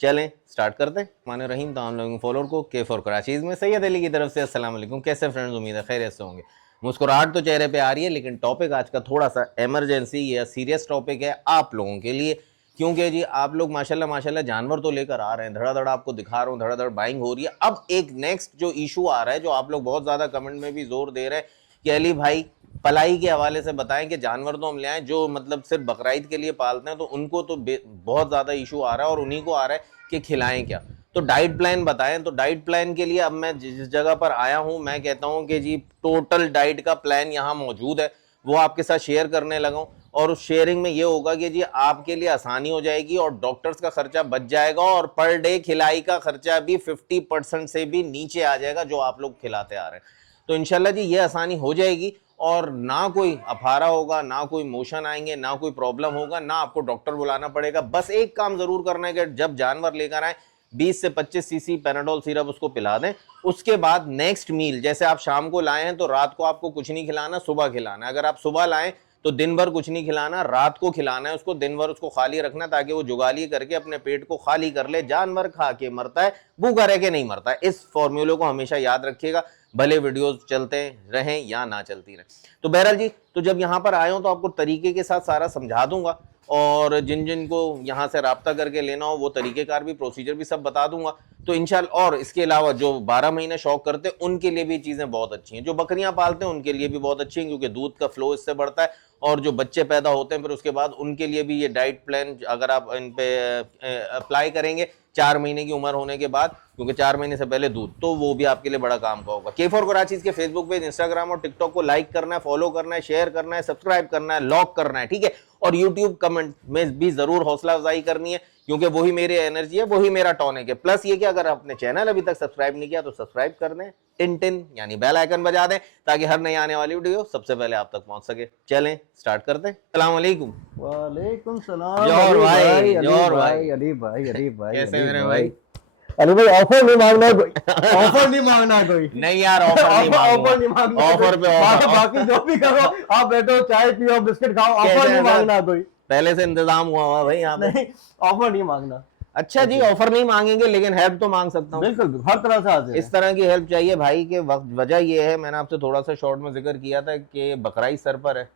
चलें स्टार्ट करते हैं। माने रहीम तमाम लोगों फॉलोअर को के फॉर कराचीज़ में सैयद अली की तरफ से अस्सलाम वालेकुम। कैसे फ्रेंड्स, उम्मीद है खैरियत से होंगे। मुस्कुराहट तो चेहरे पे आ रही है, लेकिन टॉपिक आज का थोड़ा सा इमरजेंसी या सीरियस टॉपिक है आप लोगों के लिए, क्योंकि जी आप लोग माशाल्लाह माशाल्लाह जानवर तो लेकर आ रहे हैं, धड़ाधड़ आपको दिखा रहा हूँ, धड़ाधड़ बाइंग हो रही है। अब एक नेक्स्ट जो इशू आ रहा है, जो आप लोग बहुत ज़्यादा कमेंट में भी जोर दे रहे हैं कि अली भाई पलाई के हवाले से बताएं कि जानवर तो हम ले आए जो मतलब सिर्फ बकरीद के लिए पालते हैं, तो उनको तो बहुत ज़्यादा इशू आ रहा है और उन्हीं को आ रहा है कि खिलाएं क्या। तो डाइट प्लान बताएं। तो डाइट प्लान के लिए अब मैं जिस जगह पर आया हूं, मैं कहता हूं कि जी टोटल डाइट का प्लान यहां मौजूद है, वो आपके साथ शेयर करने लगा हूं। और उस शेयरिंग में ये होगा कि जी आपके लिए आसानी हो जाएगी और डॉक्टर्स का खर्चा बच जाएगा और पर डे खिलाई का खर्चा भी 50% से भी नीचे आ जाएगा जो आप लोग खिलाते आ रहे हैं। तो इंशाल्लाह जी ये आसानी हो जाएगी और ना कोई अफारा होगा, ना कोई मोशन आएंगे, ना कोई प्रॉब्लम होगा, ना आपको डॉक्टर बुलाना पड़ेगा। बस एक काम जरूर करना है कि जब जानवर लेकर आए 20 से 25 सीसी पैराडोल सिरप उसको पिला दें। उसके बाद नेक्स्ट मील, जैसे आप शाम को लाए हैं तो रात को आपको कुछ नहीं खिलाना, सुबह खिलाना है। अगर आप सुबह लाएं तो दिन भर कुछ नहीं खिलाना, रात को खिलाना है उसको, दिन भर उसको खाली रखना ताकि वो जुगाली करके अपने पेट को खाली कर ले। जानवर खा के मरता है, भूखा रह के नहीं मरता है। इस फॉर्मूले को हमेशा याद रखिएगा, भले वीडियोस चलते रहें या ना चलती रहें। तो बहरहाल जी, तो जब यहाँ पर आए हो तो आपको तरीके के साथ सारा समझा दूंगा और जिन जिन को यहाँ से राब्ता करके लेना हो वो तरीकेकार भी, प्रोसीजर भी सब बता दूंगा। तो इंशाल्लाह, और इसके अलावा जो 12 महीने शौक करते हैं उनके लिए भी चीज़ें बहुत अच्छी हैं, जो बकरियां पालते हैं उनके लिए भी बहुत अच्छी हैं, क्योंकि दूध का फ्लो इससे बढ़ता है। और जो बच्चे पैदा होते हैं फिर उसके बाद उनके लिए भी ये डाइट प्लान अगर आप इन पे अप्लाई करेंगे 4 महीने की उम्र होने के बाद, क्योंकि 4 महीने से पहले दूध, तो वो भी आपके लिए बड़ा काम का होगा। के फॉर कराची के फेसबुक पेज, इंस्टाग्राम और टिकटॉक को लाइक करना है, फॉलो करना है, शेयर करना है, सब्सक्राइब करना है, लॉक करना है, ठीक है। और यूट्यूब कमेंट में भी जरूर हौसला अफजाई करनी है, क्योंकि वही मेरी एनर्जी है, वही मेरा टॉनिक है। प्लस ये कि अगर आपने चैनल अभी तक सब्सक्राइब नहीं किया तो सब्सक्राइब कर दें, टिन टिन यानी बेल आइकन बजा दें, ताकि हर नई आने वाली वीडियो सबसे पहले आप तक पहुंच सके। चलें स्टार्ट करते हैं। अस्सलाम वालेकुम। वालेकुम सलाम। जौहर भाई, जौहर भाई, अली भाई, अली भाई, कैसे अली मेरे भाई। भाई? अली भाई, ऑफर नहीं मांगना कोई, ऑफर नहीं मांगना कोई। नहीं यार, ऑफर नहीं मांगूंगा। ऑफर नहीं मांगना ऑफर पे ऑफर। बाकी जो भी करो, आप बैठो, चाय पियो, बिस्किट खाओ, ऑफर कैसे नहीं है सर? मांगना कोई। पहले से इंतजाम हुआ हुआ भाई यहाँ पे। नहीं, ऑफर नहीं मांगना। अच्छा जी, ऑफर नहीं मांगेंगे लेकिन हेल्प तो मांग सकता हूँ। बिल्कुल, हर तरह से हाजिर इस तरह की हेल्प चाहिए भाई के वक्त। वजह यह है, मैंने आपसे थोड़ा सा शॉर्ट में जिक्र किया था कि बकराई सर पर है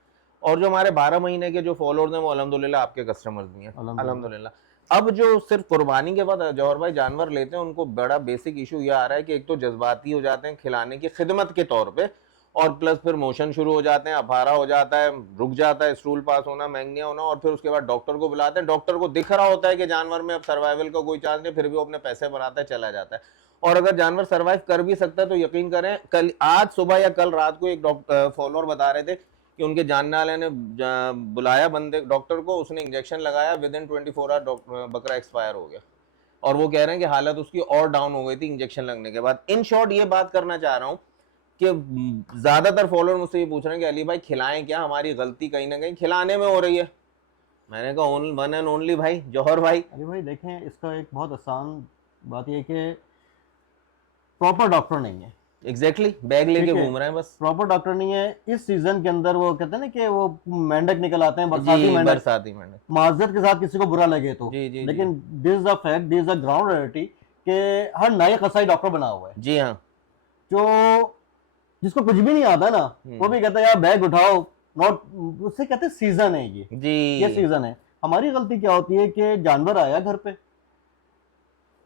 और जो हमारे 12 महीने के जो फॉलोअर्स हैं वो अल्हम्दुलिल्लाह आपके कस्टमर्स भी हैं, अल्हम्दुलिल्लाह। अब जो सिर्फ कुर्बानी के बाद जौहर भाई जानवर लेते हैं, उनको बड़ा बेसिक इशू यह आ रहा है कि एक तो जज्बाती हो जाते हैं खिलाने की खिदमत के तौर पे, और प्लस फिर मोशन शुरू हो जाते हैं, अफारा हो जाता है, रुक जाता है स्टूल पास होना, मैंगनिया होना, और फिर उसके बाद डॉक्टर को बुलाते हैं। डॉक्टर को दिख रहा होता है कि जानवर में अब सर्वाइवल का कोई चांस नहीं, फिर भी वो अपने पैसे बनाता है, चला जाता है। और अगर जानवर सर्वाइव कर भी सकता है तो यकीन करें, कल आज सुबह या कल रात को एक फॉलोअर बता रहे थे कि उनके जानने वाले ने बुलाया बंदे डॉक्टर को, उसने इंजेक्शन लगाया, विद इन 24 आवर बकरा एक्सपायर हो गया। और वो कह रहे हैं कि हालत उसकी और डाउन हो गई थी इंजेक्शन लगने के बाद। इन शॉर्ट ये बात करना चाह रहा हूँ कि ज्यादातर फॉलोअर मुझसे ये पूछ रहे हैं कि अली भाई खिलाएं क्या, हमारी गलती कहीं ना कहीं खिलाने में हो रही है। मैंने कहा वन एंड ओनली भाई जौहर भाई। अली भाई देखें, इसका एक बहुत आसान बात यह है कि प्रॉपर डॉक्टर नहीं है। एग्जैक्टली, बैग लेके घूम रहे हैं बस। प्रॉपर डॉक्टर नहीं है। इस सीजन के अंदर वो कहते हैं ना कि वो मेंढक निकल आते हैं, बरसाती मेंढक। माजरत के साथ किसी को बुरा लगे तो, जी, लेकिन this is a fact, this is a ground reality कि हर नए कसाई डॉक्टर बना हुआ है। जी हाँ। जो जिसको कुछ भी नहीं आता ना, वो भी कहता है यार बैग उठाओ, नॉट, उससे कहते हैं सीजन है ये जी, ये सीजन है। हमारी गलती क्या होती है कि जानवर आया घर पे,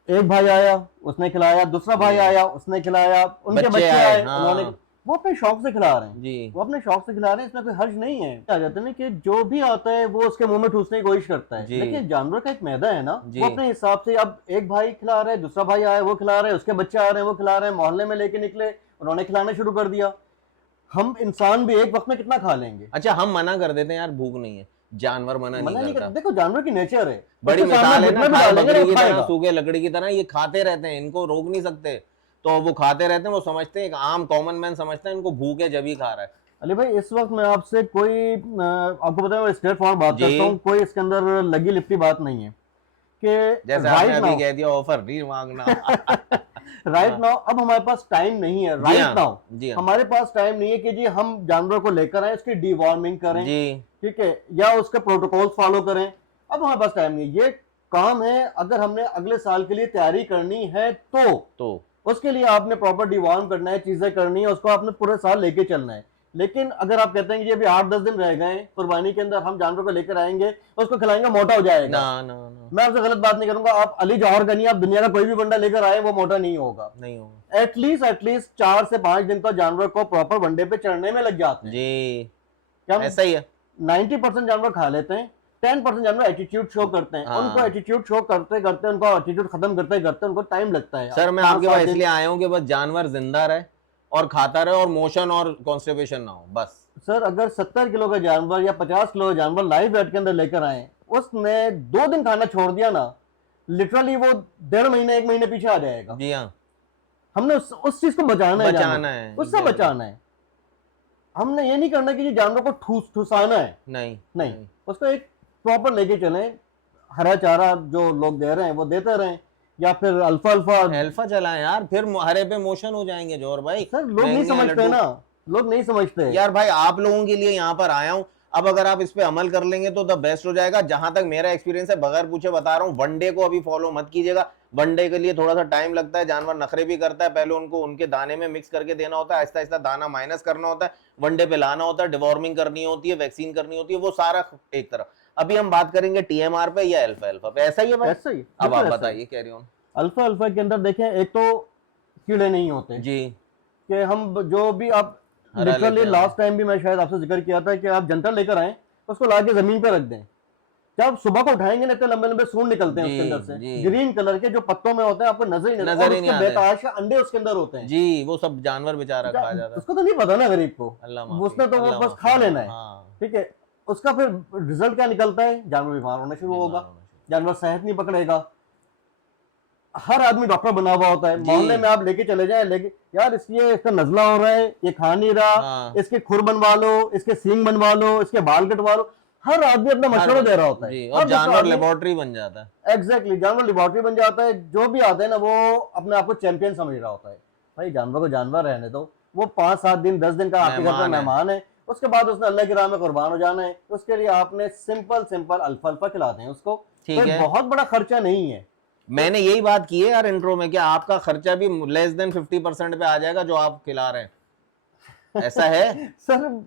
एक भाई आया उसने खिलाया, दूसरा भाई आया उसने खिलाया, उनके बच्चे आए उन्होंने, वो अपने शौक से खिला रहे हैं जी, वो अपने शौक से खिला रहे हैं, इसमें कोई हर्ज नहीं है। आ जाते हैं ना कि जो भी आता है वो उसके मुंह में ठूसने की कोशिश करता है, लेकिन जानवर का एक मैदा है ना, वो अपने हिसाब से, अब एक भाई खिला रहा है, दूसरा भाई आया वो खिला रहे हैं, उसके बच्चे आ रहे हैं वो खिला रहे हैं, मोहल्ले में लेके निकले उन्होंने खिलाना शुरू कर दिया। हम इंसान भी एक वक्त में कितना खा लेंगे? अच्छा, हम मना कर देते हैं यार भूख नहीं है, जानवर मना नहीं करता। देखो जानवर की नेचर है, बड़ी मिसाल है ना, बकरी की तरह, सूखे लकड़ी की तरह, ये खाते रहते हैं, इनको रोक नहीं सकते, तो वो खाते रहते हैं। वो समझते हैं, एक आम कॉमन मैन समझता है इनको भूख है जब ही खा रहा है। अली भाई इस वक्त मैं आपसे कोई आपको बताया स्ट्रेट फॉरवर्ड बात करता हूँ, कोई इसके अंदर लगी लिपटी बात नहीं है कि जैसे आपने अभी कह दिया ऑफर नहीं मांगना। राइट नाउ अब हमारे पास टाइम नहीं है। राइट नाउ हमारे पास टाइम नहीं है कि जी हम जानवर को लेकर आए, उसकी डिवॉर्मिंग करें, ठीक है, या उसके प्रोटोकॉल फॉलो करें। अब हमारे पास टाइम नहीं है। ये काम है, अगर हमने अगले साल के लिए तैयारी करनी है तो उसके लिए आपने प्रॉपर डिवॉर्म करना है, चीजें करनी है, उसको आपने पूरे साल लेके चलना है। लेकिन अगर आप कहते हैं कि अभी 8-10 दिन रह गए कुर्बानी के अंदर, हम जानवर को लेकर आएंगे, उसको खिलाएंगे, मोटा हो जाएगा, ना ना ना, मैं आपसे गलत बात नहीं करूंगा। आप अली जौहर का नहीं, आप दुनिया का कोई भी बंदा लेकर आए, वो मोटा नहीं होगा, नहीं होगा। एटलीस्ट 4 से 5 दिन तो जानवर को प्रॉपर वनडे पे चढ़ने में लग जाते हैं जी, क्या ऐसा ही है। 90% जानवर खा लेते हैं, 10% जानवर एटीट्यूड शो करते हैं। हाँ। उनको एटीट्यूड शो करते करते, उनको एटीट्यूड खत्म करते करते उनको टाइम लगता है। सर मैं आपके पास इसलिए आया हूँ कि बस जानवर जिंदा रहे और खाता रहे और मोशन और कॉन्स्टिपेशन ना हो, बस। सर अगर 70 किलो का जानवर या 50 किलो का जानवर लाइव वेट के अंदर लेकर आए, उसने 2 दिन खाना छोड़ दिया ना, लिटरली वो 1.5 महीने 1 महीने पीछे आ जाएगा। जी हाँ, हमने उस चीज को बचाना है, उससे exactly। बचाना है। हमने ये नहीं करना कि ये जानवर को ठुसाना है, नहीं, उसको एक प्रॉपर लेके चले। हरा चारा जो लोग दे रहे हैं वो देते रहें, या फिर अल्फा चलाएं यार, फिर हरे पे मोशन हो जाएंगे जोर भाई। सर लोग नहीं समझते ना, लोग नहीं समझते यार भाई, आप लोगों के लिए यहाँ पर आया हूँ। अब अगर आप इस पे अमल कर लेंगे तो द बेस्ट हो जाएगा। जहां तक मेरा एक्सपीरियंस है, बगैर पूछे बता रहा हूँ, वनडे को अभी फॉलो मत कीजिएगा। वनडे के लिए थोड़ा सा टाइम लगता है, जानवर नखरे भी करता है, पहले उनको उनके दाने में मिक्स करके देना होता है, आहिस्ता आहिस्ता दाना माइनस करना होता है, वनडे पे लाना होता है, डिवॉर्मिंग करनी होती है, वैक्सीन करनी होती है, वो सारा एक तरफ। अभी हम बात करेंगे TMR पे या अल्फा पे, ऐसा ही है भाई? ऐसा ही। अब आप बताइए, कैरी ऑन। अल्फा के अंदर देखें, एक तो कीड़े नहीं होते जी, कि हम जो भी आप लिटरली लास्ट टाइम भी मैं शायद आपसे जिक्र किया था कि आप जंतर लेकर आए, उसको ला के जमीन पे रख दें, जब सुबह को उठाएंगे ना, इतने लंबे लंबे सूंड निकलते हैं उसके अंदर से, ग्रीन कलर के, जो पत्तों में होते हैं, आपको नजर ही नहीं आते, बेताश अंडे उसके अंदर होते हैं जी, वो सब जानवर बेचारा खा जाता है। उसको तो नहीं पता ना गरीब को, उसने तो वो बस खा लेना है, ठीक है। उसका फिर रिजल्ट क्या निकलता है? जानवर बीमार होना शुरू होगा, जानवर सेहत नहीं पकड़ेगा। हर आदमी डॉक्टर बना हुआ होता है, मोहल्ले में आप लेके चले जाए, लेके यार इसका नजला हो रहा है, ये खा नहीं रहा, इसके खुर बनवा लो, इसके सींग बनवा लो, इसके बाल कटवा लो, हर आदमी अपना मशवरा दे रहा होता है, और जानवर लेबोरेटरी बन जाता है। एग्जैक्टली, जानवर लेबोरेटरी बन जाता है। जो भी आता है ना, वो अपने आप को चैंपियन समझ रहा होता है। भाई जानवर को जानवर रहने दो, वो 5-7 दिन 10 दिन का आपके घर का मेहमान है, उसके बाद उसने अल्लाह की राह में कुर्बान हो जाना है। उसके लिए आपने सिंपल अल्फा खिला दें उसको, कोई बहुत बड़ा खर्चा नहीं है। मैंने यही बात की है यार इंट्रो में, कि आपका खर्चा भी लेस देन 50% पे आ जाएगा जो आप खिला रहे हैं, ऐसा है? सर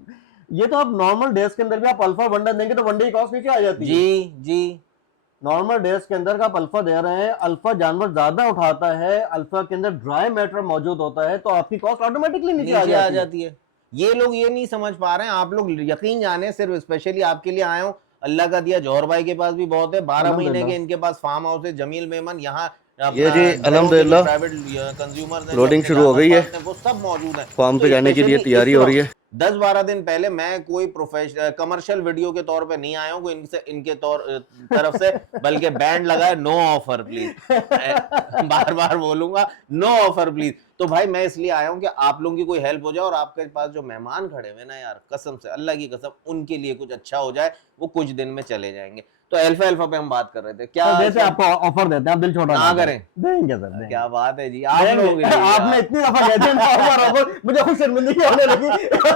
ये तो आप नॉर्मल डेज के अंदर भी आप अल्फा वनडे देंगे तो वनडे की कॉस्ट नीचे आ जाती है। जी, नॉर्मल डेज के अंदर का आप अल्फा दे रहे हैं, अल्फा जानवर ज्यादा उठाता है, अल्फा के अंदर ड्राई मैटर मौजूद होता है, तो आपकी कॉस्ट ऑटोमेटिकली नीचे आ जाती है। ये लोग ये नहीं समझ पा रहे हैं। आप लोग यकीन जाने, सिर्फ स्पेशली आपके लिए आए हूँ, अल्लाह का दिया जौहर भाई के पास भी बहुत है, 12 महीने के इनके पास फार्म हाउस है, जमील मेमन, यहाँ ये जी अल्हम्दुलिल्लाह प्राइवेट कंज्यूमर लोडिंग शुरू हो गई है, वो सब मौजूद है, फार्म पे जाने के लिए तैयारी हो रही है। 10-12 दिन पहले मैं कोई प्रोफेशनल कमर्शियल वीडियो के तौर पे नहीं आया हूँ इनके तरफ से, बल्कि बैंड लगा है, नो ऑफर प्लीज, बार बार बोलूंगा, नो ऑफर प्लीज। तो भाई मैं इसलिए आया हूँ कि आप लोगों की कोई हेल्प हो जाए, और आपके पास जो मेहमान खड़े हुए ना यार, कसम से, अल्लाह की कसम, उनके लिए कुछ अच्छा हो जाए, वो कुछ दिन में चले जाएंगे। तो अल्फा पे हम बात कर रहे थे, क्या जैसे आपको ऑफर देते हैं, आप दिल छोटा ना करें, देंगे सर, देंगे। क्या बात है जी, आप लोग आपने इतनी दफा कहते हैं, मुझे खुद शर्मिंदगी होने लगी,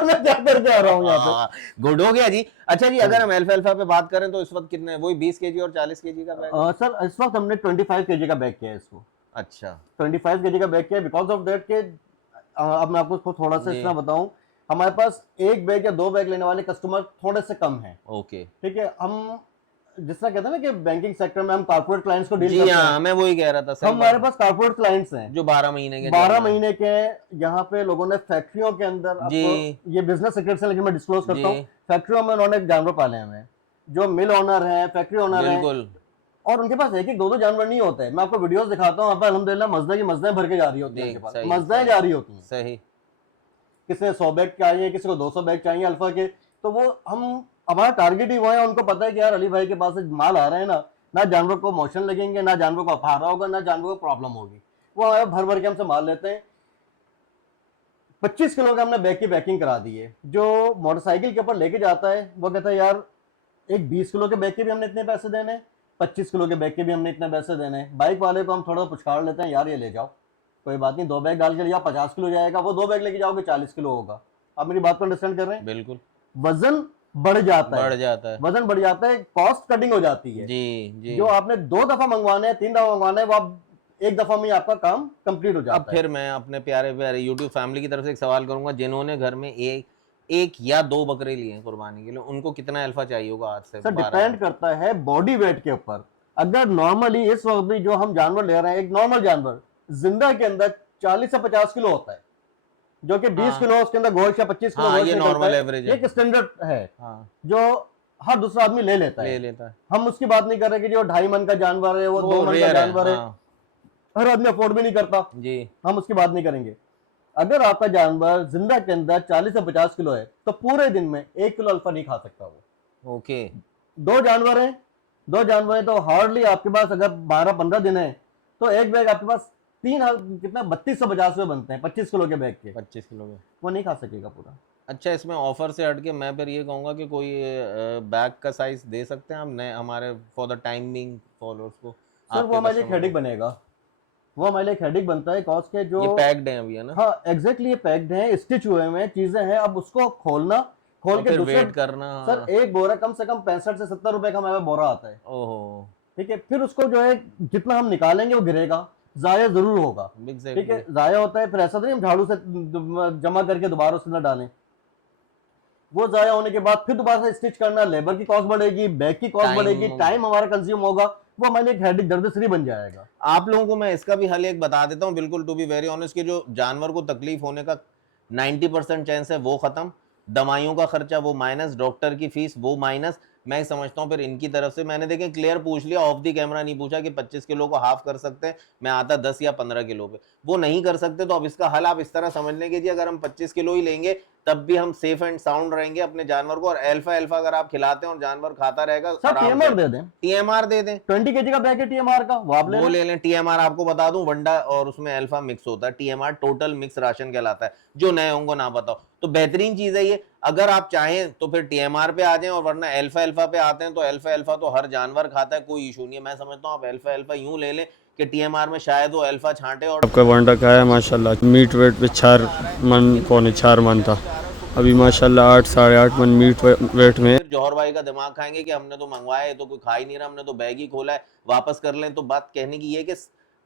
मैं क्या करके आ रहा हूँ यहाँ पे। गुड हो गया जी। अच्छा जी, अगर हम अल्फा पे बात करें तो इस वक्त कितने, वही 20 केजी और 40 केजी का बैग? सर इस वक्त हमने 25 केजी का बैग किया है इसको। अच्छा, 25 केजी का बैग किया, बिकॉज ऑफ दैट के अब मैं आपको थोड़ा सा इसमें बताऊं, हमारे पास 1 बैग या 2 बैग लेने वाले कस्टमर थोड़े से कम हैं। ओके, ठीक है। हम जिस तरह कहते हैं ना कि बैंकिंग सेक्टर में हम कॉर्पोरेट क्लाइंट्स को डील करते हैं। हाँ, मैं वही कह रहा था, हमारे पास कॉर्पोरेट क्लाइंट्स हैं जो 12 महीने के यहाँ पे लोगों ने फैक्ट्रियों के अंदर, आपको ये बिजनेस सीक्रेट से लेकिन मैं डिस्क्लोज करता हूँ, फैक्ट्रियों में उन्होंने जानवर पाले हैं, जो मिल ओनर है, फैक्ट्री ओनर है, और उनके पास 1-1, 2-2 जानवर नहीं होते। मैं आपको वीडियोस दिखाता हूँ, अल्हम्दुलिल्लाह मजदा की मजदाएं भर के जा रही होती है, उनके पास मजदाएं जा रही होती हैं। सही। किसी ने 100 बैग चाहिए, किसी को 200 बैग चाहिए अल्फा के, तो वो हमारा टारगेट ही वो है। उनको पता है कि यार अली भाई के पास से माल आ रहे हैं ना जानवर को मोशन लगेंगे, ना जानवर को अफारा होगा, ना जानवर को प्रॉब्लम होगी, वो भर भर के हमसे माल लेते हैं। 25 किलो का हमने बैग की पैकिंग करा दी है। जो मोटरसाइकिल के ऊपर लेके जाता है वो कहता है यार एक 20 किलो के बैग के भी हमने इतने पैसे देने, 25 किलो के बैग के भी हमने इतने पैसे देने। बाइक वाले को हम थोड़ा पुचकाड़ लेते हैं, यार ये ले जाओ, कोई बात नहीं, 2 बैग डाल के ले जाओ, 50 किलो जाएगा, वो 2 बैग लेके जाओगे 40 किलो होगा। आप मेरी बात को अंडरस्टैंड कर रहे हैं? बिल्कुल। वजन बढ़ जाता बढ़ है, जाता है। वजन बढ़ जाता है, कॉस्ट कटिंग हो जाती है। जी जी। जो आपने 2 दफा मंगवाना है, 3 दफा मंगवाना है, वो आप एक दफा में ही आपका काम कंप्लीट हो अब जाता है। फिर मैं अपने प्यारे प्यारे यूट्यूब फैमिली की तरफ से एक सवाल करूंगा, जिन्होंने घर में एक या 2 बकरे लिए हैं कुर्बानी के लिए, उनको कितना अल्फा चाहिए होगा आज से सर 12 डिपेंड दिन? करता है बॉडी वेट के ऊपर। अगर नॉर्मली इस वक्त भी जो हम जानवर ले रहे हैं, एक नॉर्मल जानवर जिंदा के अंदर 40 से 50 किलो होता है, जो कि 20 हाँ किलो उसके अंदर गोश्त या 25 किलो हाँ, गोश्त ये निकलता नॉर्मल है। एवरेज ये है। एक स्टैंडर्ड है हाँ, जो हर दूसरा आदमी ले लेता ले है। लेता है। हम उसकी बात नहीं कर रहे कि जो 2.5 मन का जानवर है, वो 2 वो मन का रेयर है। जानवर है, हाँ हर आदमी अफोर्ड भी नहीं करता, जी। हम उसकी बात नहीं करेंगे। अगर आपका जानवर जिंदा के अंदर 40 से 50 किलो है, तो पूरे दिन में 1 किलो अल्फा नहीं खा सकता वो। ओके। 2 जानवर हैं तो हार्डली आपके पास अगर 12-15 दिन है, तो एक बैग आपके पास कितना 3250 रुपए बनते हैं 25 किलो के बैग के, 25 किलो में। वो नहीं खा सकेगा पूरा। अच्छा, इसमें ऑफर से हट के मैं फिर ये कहूंगा कि कोई बैग का साइज दे सकते हैं हम नए हमारे फॉर द टाइमिंग फॉलोअर्स को? सर वो हमारे लिए एक हेडेक बनेगा, वो हमारे लिए एक हेडेक बनता है कॉस्ट के जो। ये पैक्ड है अभी, है ना? हाँ एग्जैक्टली, ये पैक्ड है, स्टिच हुए हैं चीजें हैं, अब उसको खोलना, खोल और के फिर दूसरे। वेट करना। सर एक बोरा कम से कम 65 से 70 रुपए का हमारे पास बोरा आता है, ओहो, ठीक है। फिर उसको जो है जितना हम निकालेंगे वो गिरेगा, जाया जरूर होगा, ठीक है, जाया होता है। फिर ऐसा नहीं हम झाड़ू से जमा करके दोबारा उसमें न डालें, वो जाया होने के बाद फिर दोबारा से स्टिच करना, लेबर की कॉस्ट बढ़ेगी, बैग की कॉस्ट बढ़ेगी, टाइम हमारा कंज्यूम होगा, वो हमारे लिए एक हेडेक दर्द बन जाएगा। आप लोगों को मैं इसका भी हल एक बता देता हूँ, बिल्कुल टू बी वेरी ऑनेस्ट, कि जो जानवर को तकलीफ होने का 90% चांस है वो खत्म, दवाइयों का खर्चा वो माइनस, डॉक्टर की फीस वो माइनस। मैं समझता हूँ फिर इनकी तरफ से मैंने देखें क्लियर पूछ लिया, ऑफ दी कैमरा नहीं पूछा कि 25 किलो को हाफ कर सकते हैं, मैं आता 10 या 15 किलो पे, वो नहीं कर सकते। तो अब इसका हल आप इस तरह समझ लें कि जी अगर हम 25 किलो ही लेंगे तब भी हम सेफ एंड साउंड रहेंगे अपने जानवर को, और अल्फा अल्फा अगर आप खिलाते हैं और जानवर खाता रहेगा, सर टीएमआर दे दें, टीएमआर दे दें, 20 केजी का बैग है टीएमआर का, वो आप वो ले लें। टीएमआर आपको बता दूं वंडा और उसमें अल्फा मिक्स होता है, टीएमआर टोटल मिक्स राशन कहलाता है, जो नए होंगे ना बताओ। तो बेहतरीन चीज है ये, अगर आप चाहें तो फिर टीएमआर पे आ जाएं, और वरना अल्फा अल्फा पे आते हैं तो अल्फा अल्फा तो हर जानवर खाता है, कोई इशू नहीं है। मैं समझता हूँ आप अल्फा अल्फा यूं ले लें कि टीएमआर में शायद वो अल्फा छांटे। और आपका वंडा का है माशाल्लाह, मीट वेट पे 4 मन पौने 4 मन था, अभी माशाल्लाह 8 साढ़े 8 मन मीट वेट में। फिर जौहर भाई का दिमाग खाएंगे कि हमने तो मंगवाया है, तो कोई खा ही नहीं रहा, हमने तो बैग ही खोला है, वापस कर लें। तो बात कहने की ये कि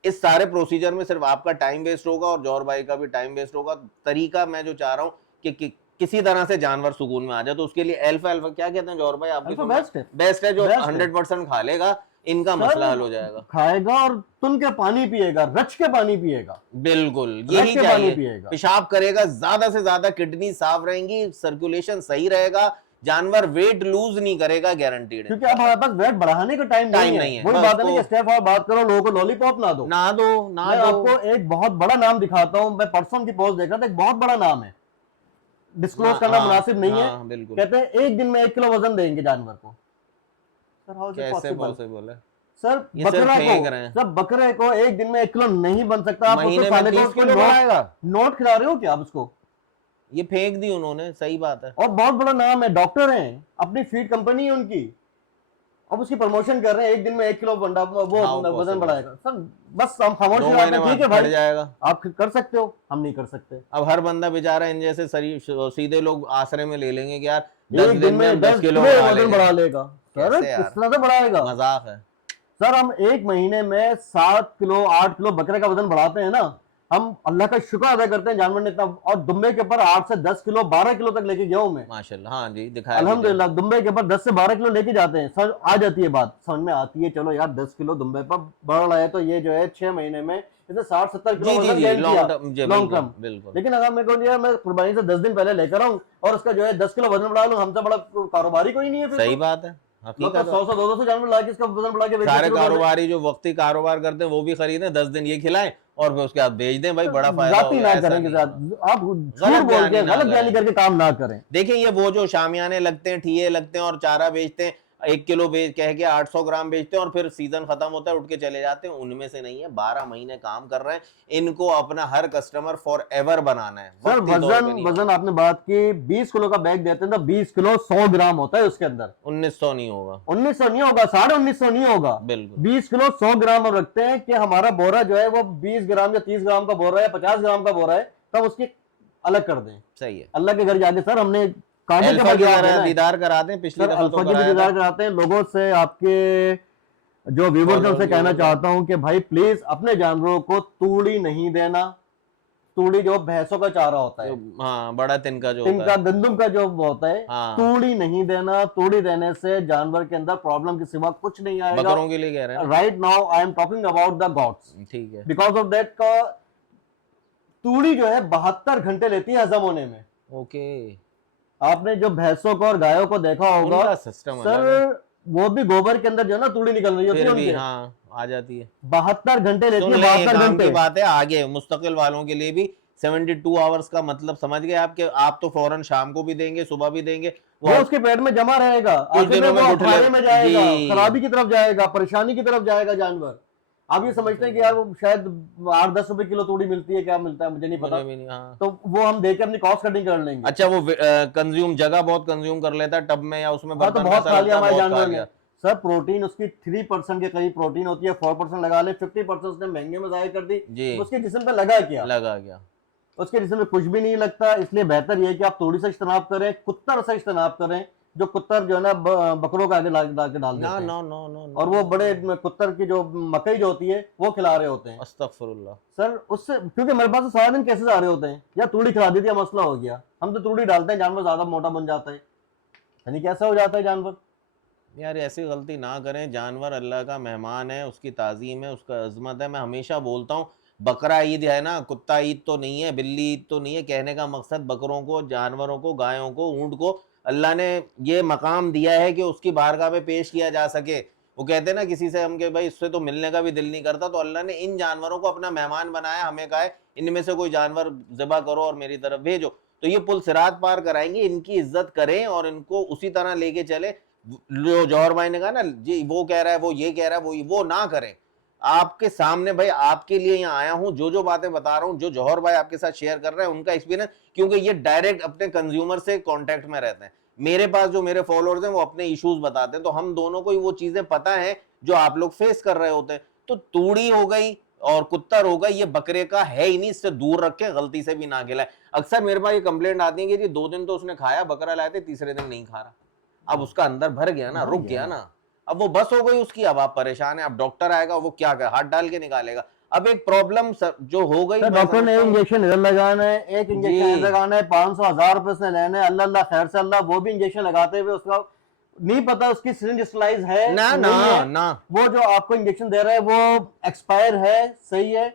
इस सारे प्रोसीजर में सिर्फ आपका टाइम वेस्ट होगा और जौहर भाई का भी टाइम वेस्ट होगा। तरीका मैं जो चाह रहा हूँ कि किसी तरह से जानवर सुकून में आ जाए, तो उसके लिए अल्फा अल्फा क्या कहते हैं जौहर भाई आपके? बेस्ट है, बेस्ट है, जो बेस्ट है। 100% खा लेगा, इनका मसला हल हो जाएगा। खाएगा और तुन के पानी पिएगा, रच के पानी पिएगा, बिल्कुल रच यही के पानी चाहिए, पिएगा, पेशाब करेगा ज्यादा से ज्यादा, किडनी साफ रहेंगी, सर्कुलेशन सही रहेगा, जानवर वेट लूज नहीं करेगा, गारंटीड है। क्योंकि अब हमारे पास वेट बढ़ाने का टाइम नहीं है। वही बात है ना कि स्टेप फॉर बात करो, लोगों को लॉलीपॉप ना दो, ना दो, ना मैं दो। आपको एक बहुत बड़ा नाम दिखाता हूँ, मैं परसों की पोस्ट देख रहा था, एक बहुत बड़ा नाम है, डिस्क्लोज करना मुनासिब नहीं है। बिल्कुल। कहते हैं एक दिन में 1 किलो वजन देंगे जानवर को। सर हाउ इज इट कैसे पॉसिबल? पॉसिबल है? सर ये सिर्फ बकरा फेंक रहे हैं। को, सर बकरे को एक दिन में 1 किलो नहीं बन सकता। आप महीने उसको में साले को 30 उसको किलो बढ़ाएगा। नोट खिला रहे हो क्या आप उसको? ये फेंक दी उन्होंने, सही बात है। और बहुत बड़ा नाम है, डॉक्टर हैं, अपनी फीड कंपनी है उनकी, अब उसकी प्रमोशन कर रहे हैं, एक दिन में 1 किलो वो वजन बढ़ाएगा। सर बस हम खामोश हो जाते हैं, ठीक है भाई जाएगा, आप कर सकते हो, हम नहीं कर सकते। अब हर बंदा बेचारा इन जैसे सीधे लोग आश्रय में ले लेंगे कि यार 10 दिन में 10 किलो वजन बढ़ा लेगा। सर किस तरह से बढ़ाएगा? मजाक है सर हम एक महीने में 7 किलो 8 किलो बकरे का वजन बढ़ाते हैं ना, हम अल्लाह का शुक्र अदा करते हैं जानवर ने इतना। और दुम्बे के ऊपर 8 से 10 किलो 12 किलो तक लेके गया हूं मैं माशाल्लाह। हाँ जी, दिखाया अल्हम्दुलिल्लाह। दुम्बे के ऊपर 10 से 12 किलो लेके जाते हैं। सर आ जाती है बात समझ में आती है, चलो यार 10 किलो दुम्बे पर बढ़ रहा है तो ये जो है 6 महीने में इसे 60-70 किलो वजन गेन किया लॉन्ग टर्म। लेकिन अगर मैं कहूँ यार मैं कुर्बानी से 10 दिन पहले लेकर आऊँ और उसका जो है 10 किलो वजन बढ़ा लूँ, हमसे बड़ा कारोबारी कोई नहीं है। सही बात है, 100-200 जानवर ला के इसका वजन बढ़ा के सारे कारोबारी जो वक्ती कारोबार करते हैं वो भी खरीदें, 10 दिन ये खिलाएं और फिर उसके बाद बेच दें भाई, बड़ा फायदा जाती ना करेंगे। आप झूठ बोल के गलत बयानी करके काम ना करें। देखिए ये वो जो शामियाने लगते हैं, ठिये लगते हैं और चारा बेचते हैं, 1 किलो बेच कह के 800 ग्राम बेचते हैं और फिर सीजन खत्म होता है उठ के चले जाते हैं, उनमें से नहीं है। 12 महीने काम कर रहे हैं, इनको अपना हर कस्टमर फॉर एवर बनाना है। सर वजन आपने बात की, 20 किलो का बैग देते हैं तो 20 किलो 100 ग्राम होता है उसके अंदर। 1900 नहीं होगा, 1900 नहीं होगा, 1950 नहीं होगा, बिल्कुल 20 किलो 100 ग्राम हम रखते हैं कि हमारा बोरा जो है वो 20 ग्राम या 30 ग्राम का बोरा है, 50 ग्राम का बोरा है, तब उसकी अलग कर दें। सही है। अल्लाह के घर जाके सर हमने कांटे के अल्फा बाद की जवाब तरह देना है। दीदार कराते हैं, पिछली सर दफा अल्फा तो की भी कराया था। दीदार कराते हैं लोगों से। आपके जो व्यूवर्स हैं उनसे कहना चाहता हूं कि भाई प्लीज अपने जानवरों को तूड़ी नहीं देना। तूड़ी जो भैंसों का चारा होता है, हाँ, बड़ा तिनका जो होता तिनका है। गंदुम का जो होता है, हाँ, तूड़ी नहीं देना। तूड़ी देने से जानवर के अंदर प्रॉब्लम के सिवा कुछ नहीं आएगा। बकरों के लिए कह रहे हैं। Right now I am talking about the gods, ठीक है। बिकॉज ऑफ दैट का तूड़ी जो है 72 घंटे लेती है हजम होने में। ओके। आपने जो भैंसों को और गायों को देखा होगा उनका सिस्टम अलग है। सर, वो भी गोबर के अंदर जो है ना तूड़ी निकल रही होती है फिर भी उनके। हाँ आ जाती है। 72 घंटे लेती सुन है, लें, ये 72 काम की घंटे। बात है। आगे मुस्तकिल वालों के लिए भी 72 आवर्स का मतलब समझ गए आप, कि आप तो फौरन शाम को भी देंगे, सुबह भी देंगे, वो उसके पेट में जमा रहेगा, आखिर में दिनों में वो गुठले- अखाड़े में जाएगा, जी। खराबी की तरफ जाएगा, परेशानी की तरफ जाएगा जानवर। आप ये समझते हैं कि यार वो शायद 8-10 रुपए किलो तूड़ी मिलती है, क्या मिलता है मुझे नहीं पता, मुझे भी नहीं। हाँ। तो वो हम देके अपनी कॉस्ट कटिंग कर लेंगे। अच्छा, वो कंज्यूम जगह बहुत कंज्यूम कर लेता है टब में या उसमें, हाँ, तो बर्तन बहुत में खा लिया ऐसा हमारे लगता है, बहुत जानवर खा ने। लिया। सर प्रोटीन उसकी 3% के करीब प्रोटीन होती है, 4% लगा ले, 50% उसने महंगे में जाहिर कर दी, जी। उसके जिस्म पे लगा क्या? लगा गया। उसके जिस्म में कुछ भी नहीं लगता। इसलिए बेहतर यह है कि आप थोड़ी सा इज्तनाब करें, कुत्तर से इज्तनाब करें। जो कुत्तर जो है ना बकरों के आगे ला के डाल देते ना हैं, नो नो नो और वो बड़े कुत्तर की जो मकई जो होती है वो खिला रहे होते हैं। अस्तगफुरुल्लाह। सर उससे, क्योंकि मेरे पास तो सारा दिन कैसे जा रहे होते हैं, या तूड़ी खिला दी थी, मसला हो गया। हम तो तूड़ी डालते हैं, जानवर ज्यादा मोटा बन जाता है, यानी कैसा हो जाता है जानवर। यार ऐसी गलती ना करें। जानवर अल्लाह का मेहमान है, उसकी ताज़ीम है, उसका अजमत है। मैं हमेशा बोलता हूँ, बकरा ईद है ना, कुत्ता ईद तो नहीं है, बिल्ली ईद तो नहीं है। कहने का मकसद बकरों को, जानवरों को, गायों को, ऊँट को अल्लाह ने ये मकाम दिया है कि उसकी बारगाह में पेश किया जा सके। वो कहते हैं ना किसी से हम, कि भाई इससे तो मिलने का भी दिल नहीं करता, तो अल्लाह ने इन जानवरों को अपना मेहमान बनाया। हमें कहा है इनमें से कोई जानवर ज़िबा करो और मेरी तरफ भेजो, तो ये पुल सिरात पार कराएंगे। इनकी इज्जत करें और इनको उसी तरह लेके चले। जो जौहर भाई ने कहा ना जी, वो कह रहा है, वो ये कह रहा है, वो ना करें। आपके सामने भाई, आपके लिए यहाँ आया हूँ, जो बातें बता रहा हूँ, जो जौहर भाई आपके साथ शेयर कर रहे हैं, उनका एक्सपीरियंस, क्योंकि ये डायरेक्ट अपने कंज्यूमर से कांटेक्ट में रहते हैं। मेरे पास जो मेरे फॉलोअर्स हैं वो अपने इश्यूज बताते हैं, तो हम दोनों को वो चीजें पता है जो आप लोग फेस कर रहे होते हैं। तो तूड़ी हो गई और कुत्तर हो गई, ये बकरे का है ही नहीं, इससे दूर रखें, गलती से भी ना खिलाए। अक्सर मेरे पास ये कंप्लेंट आती है कि जी 2 दिन तो उसने खाया, बकरा लाए थे, तीसरे दिन नहीं खा रहा। अब उसका अंदर भर गया ना, रुक गया ना, अब वो बस हो गई उसकी। अब आप परेशान है, अब डॉक्टर आएगा, वो क्या कर, हाथ डाल के निकालेगा। अब एक प्रॉब्लम जो हो गई, डॉक्टर ने इंजेक्शन इधर लगाना है, एक इंजेक्शन इधर लगाना है, 500-1000 रुपए से लेना है। अल्लाह खैर से अल्लाह, वो भी इंजेक्शन लगाते हुए उसका नहीं पता उसकी सिरिंज स्टरलाइज है ना नहीं ना है। ना, वो जो आपको इंजेक्शन दे रहा है वो एक्सपायर है, सही है।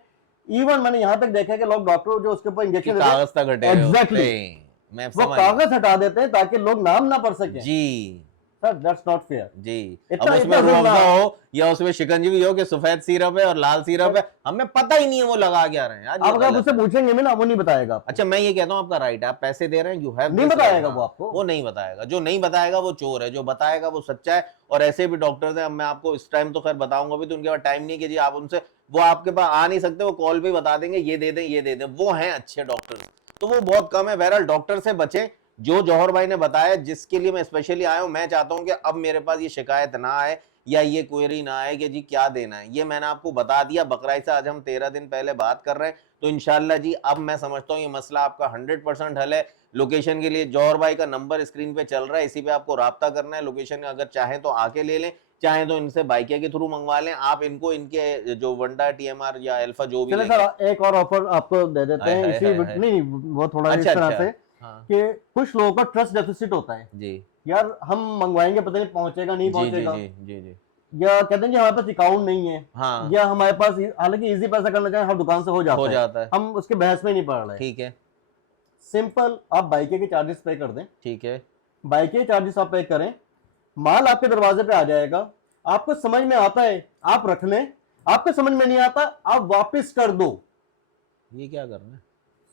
इवन मैंने यहाँ तक देखा है कि लोग डॉक्टर जो उसके ऊपर इंजेक्शन कागज तक हटे हुए एग्जैक्टली होते हैं। मैं वो समझ गया। कागज हटा देते हैं ताकि लोग नाम ना पढ़ सके। जी सर दैट्स नॉट फेयर जी। अब इतना उसमें इतना रूअफ़ज़ा जुल्म। हो या उसमें शिकंजी हो कि सफेद सिरप है और लाल सिरप है, हमें पता ही नहीं है वो लगा क्या रहे हैं यार, ये आप अगर गलत उससे है। पूछेंगे भी ना, वो नहीं बताएगा आपको। अच्छा, मैं ये कहता हूँ आपका राइट है, आप पैसे दे रहे हैं, यू हैव नहीं बताएगा वो आपको। वो नहीं बताएगा। जो नहीं बताएगा वो चोर है, जो बताएगा वो सच्चा है। और ऐसे भी डॉक्टर्स हैं, अब मैं आपको इस टाइम तो खैर बताऊंगा भी, तो उनके पास टाइम नहीं कि जी आप उनसे, वो आपके पास आ नहीं सकते, वो कॉल पे बता देंगे ये दे दें ये दे दें, वो हैं अच्छे डॉक्टर्स, तो वो बहुत कम है। बहरहाल डॉक्टर से बचें। जो जौहर भाई ने बताया, जिसके लिए मैं स्पेशली आया हूं, मैं चाहता हूं कि अब मेरे पास ये शिकायत ना आए या ये क्वेरी ना आए कि जी क्या देना है। ये मैंने आपको बता दिया। बकरा से आज हम 13 दिन पहले बात कर रहे हैं, तो इंशाल्लाह जी अब मैं समझता हूँ ये मसला आपका 100% हल है। लोकेशन के लिए जौहर भाई का नंबर स्क्रीन पे चल रहा है, इसी पे आपको राब्ता करना है। लोकेशन अगर चाहें तो आके ले लें, चाहें तो इनसे बाइकिया के थ्रू मंगवा लें। आप इनको इनके जो वंडा TMR या अल्फा जो भी चले लेंगे। सर एक और ऑफर आपको दे देते हैं इसी नहीं, वो थोड़ा इस तरह से हाँ कि कुछ लोगों का ट्रस्ट डेफिसिट होता है जी यार, हम मंगवाएंगे पता नहीं पहुंचेगा नहीं जी जी पहुंचेगा, जी जी जी या कहते हैं कि हमारे पास अकाउंट नहीं है, हाँ या हमारे पास हालांकि इजी पैसा करना चाहे हर दुकान से हो जाता है, हम उसके बहस में नहीं पड़ रहे। ठीक है सिंपल, आप बाइक के चार्जेस पे कर दें, ठीक है बाइक के चार्जेस आप पे करें, माल आपके दरवाजे पे आ जाएगा। आपको समझ में आता है आप रख लें, आपको समझ में नहीं आता आप वापस कर दो। ये क्या कर रहे हैं